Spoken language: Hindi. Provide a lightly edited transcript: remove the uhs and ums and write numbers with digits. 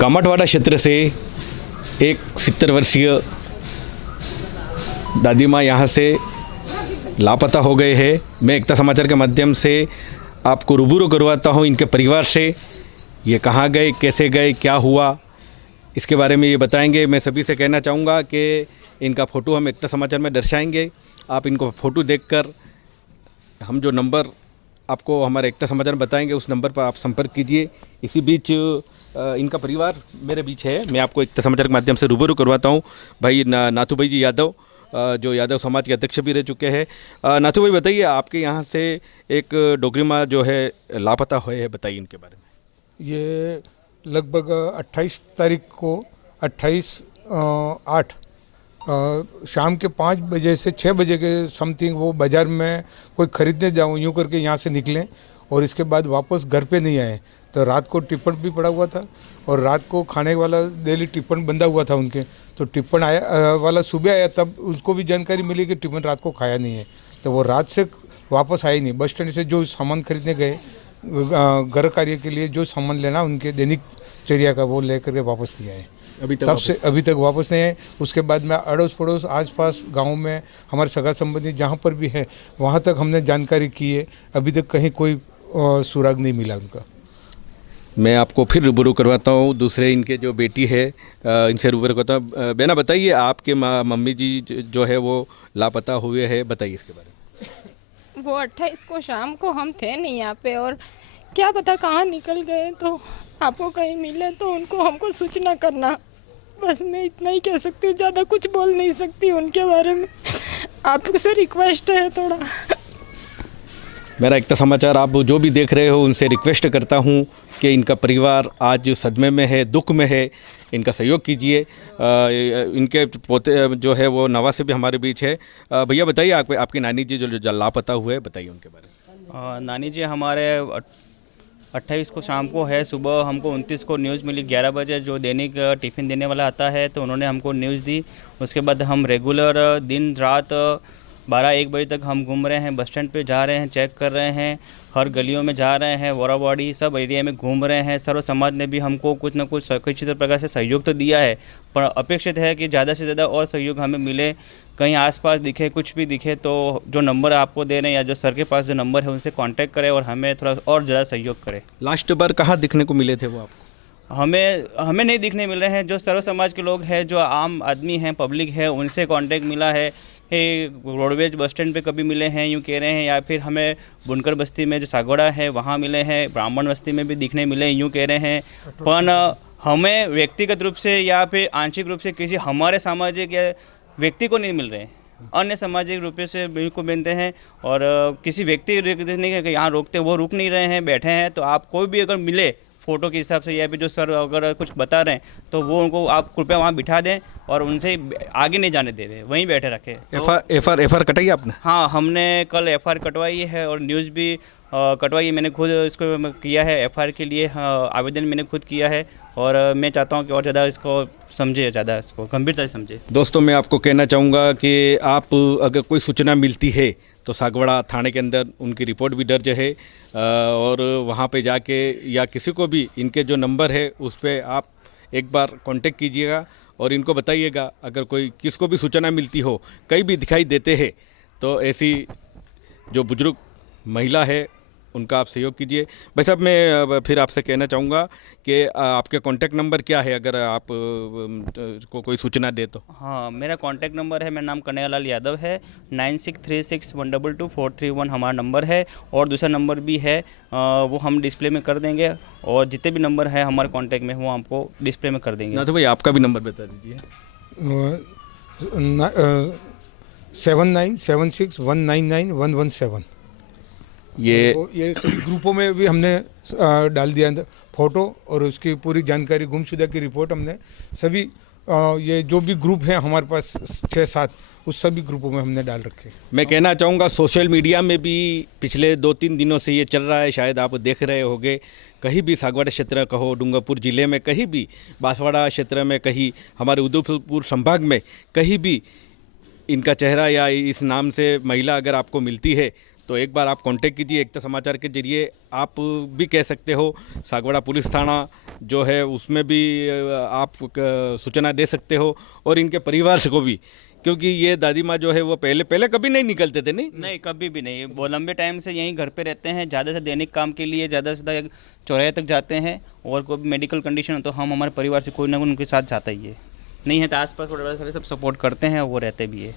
गामटवाड़ा क्षेत्र से एक 70 वर्षीय दादी माँ यहाँ से लापता हो गए हैं। मैं एकता समाचार के माध्यम से आपको रूबरू करवाता हूँ इनके परिवार से। ये कहाँ गए, कैसे गए, क्या हुआ, इसके बारे में ये बताएंगे। मैं सभी से कहना चाहूँगा कि इनका फ़ोटो हम एकता समाचार में दर्शाएंगे। आप इनको फ़ोटो देखकर हम जो नंबर आपको हमारे एकता समाचार में बताएंगे उस नंबर पर आप संपर्क कीजिए। इसी बीच इनका परिवार मेरे बीच है। मैं आपको एकता समाचार के माध्यम से रूबरू करवाता हूँ भाई नाथू भाई जी यादव, जो यादव समाज के अध्यक्ष भी रह चुके हैं। नाथू भाई बताइए, आपके यहाँ से एक डोगरी माँ जो है लापता हुए है, बताइए इनके बारे में। ये लगभग 28 तारीख को 28/8 शाम के 5 बजे से 6 बजे के समथिंग वो बाज़ार में कोई ख़रीदने जाऊँ यूँ करके यहाँ से निकले और इसके बाद वापस घर पे नहीं आए। तो रात को टिफ़िन भी पड़ा हुआ था और रात को खाने वाला डेली टिफ़िन बंधा हुआ था उनके। तो टिफ़िन आया वाला सुबह आया, तब उसको भी जानकारी मिली कि टिफ़िन रात को खाया नहीं है। तो वो रात से वापस आए नहीं। बस स्टैंड से जो सामान खरीदने गए घर कार्य के लिए, जो सामान लेना उनके दैनिक चर्या का, वो लेकर के वापस नहीं आए। तब से अभी तक वापस नहीं आए। उसके बाद में अड़ोस पड़ोस आसपास गांव में हमारे सगा संबंधी जहां पर भी है वहां तक हमने जानकारी की है। अभी तक कहीं कोई सुराग नहीं मिला उनका। मैं आपको फिर रूबरू करवाता हूँ। दूसरे इनके जो बेटी है इनसे रूबरू करता हूँ। बेना बताइए, आपके मम्मी जी जो है वो लापता हुए हैं, बताइए इसके बारे में। वो 28 को शाम को हम थे नहीं यहाँ पे और क्या पता कहाँ निकल गए। तो आपको कहीं मिले तो उनको हमको सूचना करना। बस मैं इतना ही कह सकती हूँ, ज़्यादा कुछ बोल नहीं सकती उनके बारे में। आपसे रिक्वेस्ट है थोड़ा। मेरा एकता समाचार आप जो भी देख रहे हो उनसे रिक्वेस्ट करता हूँ कि इनका परिवार आज सदमे में है, दुख में है, इनका सहयोग कीजिए। इनके पोते जो है वो नवा से भी हमारे बीच है। भैया बताइए, आपकी नानी जी जो लापता हुए, बताइए उनके बारे में। नानी जी हमारे 28 को शाम को है। सुबह हमको 29 को न्यूज़ मिली 11 बजे, जो दैनिक टिफ़िन देने वाला आता है, तो उन्होंने हमको न्यूज़ दी। उसके बाद हम रेगुलर दिन रात 12-1 बजे तक हम घूम रहे हैं, बस स्टैंड पे जा रहे हैं, चेक कर रहे हैं, हर गलियों में जा रहे हैं, वोरावाड़ी सब एरिया में घूम रहे हैं। सर्व समाज ने भी हमको कुछ न कुछ किसी प्रकार से सहयोग तो दिया है, पर अपेक्षित है कि ज़्यादा से ज़्यादा और सहयोग हमें मिले। कहीं आसपास दिखे, कुछ भी दिखे तो जो नंबर आपको दे रहे हैं या जो सर के पास जो नंबर है उनसे कांटेक्ट करें और हमें थोड़ा और ज़्यादा सहयोग करें। लास्ट बार कहाँ दिखने को मिले थे वो आपको? हमें नहीं दिखने मिल रहे हैं। जो सर्व समाज के लोग हैं, जो आम आदमी हैं, पब्लिक है, उनसे कांटेक्ट मिला है। रोडवेज बस स्टैंड पे कभी मिले हैं यूँ कह रहे हैं, या फिर हमें बुनकर बस्ती में जो सागोड़ा है वहाँ मिले हैं, ब्राह्मण बस्ती में भी दिखने मिले हैं यूँ कह रहे हैं। पर हमें व्यक्तिगत रूप से या फिर आंशिक रूप से किसी हमारे सामाजिक या व्यक्ति को नहीं मिल रहे हैं। अन्य सामाजिक रूप से बिल्कुल बनते हैं और किसी व्यक्ति नहीं कि यहाँ रोकते, वो रुक नहीं रहे हैं, बैठे हैं। तो आप कोई भी अगर मिले फ़ोटो के हिसाब से या भी जो सर अगर कुछ बता रहे हैं तो वो उनको आप कृपया वहाँ बिठा दें और उनसे आगे नहीं जाने दे रहे, वहीं बैठे रखें। एफ आर कटाई आपने? हाँ, हमने कल FR कटवाई है और न्यूज़ भी कटवाई है। मैंने खुद इसको किया है, FR के लिए आवेदन मैंने खुद किया है और मैं चाहता हूँ कि और ज़्यादा इसको समझे, ज़्यादा इसको गंभीरता से समझे। दोस्तों, मैं आपको कहना चाहूँगा कि आप अगर कोई सूचना मिलती है तो सागवाड़ा थाने के अंदर उनकी रिपोर्ट भी दर्ज है और वहाँ पे जाके या किसी को भी इनके जो नंबर है उस पर आप एक बार कांटेक्ट कीजिएगा और इनको बताइएगा। अगर कोई किसको भी सूचना मिलती हो, कहीं भी दिखाई देते हैं, तो ऐसी जो बुजुर्ग महिला है उनका आप सहयोग कीजिए। भाई साहब, मैं फिर आपसे कहना चाहूँगा कि आपके कांटेक्ट नंबर क्या है अगर आप को कोई सूचना दे तो। हाँ, मेरा कांटेक्ट नंबर है, मेरा नाम कन्हैयालाल यादव है, 9636122431 हमारा नंबर है। और दूसरा नंबर भी है, वो हम डिस्प्ले में कर देंगे और जितने भी नंबर है हमारे कांटेक्ट में वो हमको डिस्प्ले में कर देंगे। ना तो भाई आपका भी नंबर बता दीजिए। 7976199117। ये सभी ग्रुपों में भी हमने डाल दिया फ़ोटो और उसकी पूरी जानकारी, गुमशुदा की रिपोर्ट हमने सभी ये जो भी ग्रुप हैं हमारे पास 6-7, उस सभी ग्रुपों में हमने डाल रखे। मैं कहना चाहूँगा सोशल मीडिया में भी पिछले 2-3 दिनों से ये चल रहा है, शायद आप देख रहे होंगे। कहीं भी सागवाड़ा क्षेत्र कहो, डूंगरपुर ज़िले में कहीं भी, बांसवाड़ा क्षेत्र में कहीं, हमारे उदयपुर संभाग में कहीं भी इनका चेहरा या इस नाम से महिला अगर आपको मिलती है तो एक बार आप कांटेक्ट कीजिए एकता समाचार के जरिए। आप भी कह सकते हो सागवाड़ा पुलिस थाना जो है उसमें भी आप सूचना दे सकते हो, और इनके परिवार को भी, क्योंकि ये दादी माँ जो है वो पहले कभी नहीं निकलते थे। नहीं, कभी भी नहीं। वो लंबे टाइम से यहीं घर पे रहते हैं, ज़्यादा से दैनिक काम के लिए ज़्यादा से ज़्यादा चौराहे तक जाते हैं, और कोई मेडिकल कंडीशन हो तो हम हमारे परिवार से कोई ना कोई उनके साथ जाता ही है। नहीं है तो आसपास थोड़ा सब सपोर्ट करते हैं और वो रहते भी है।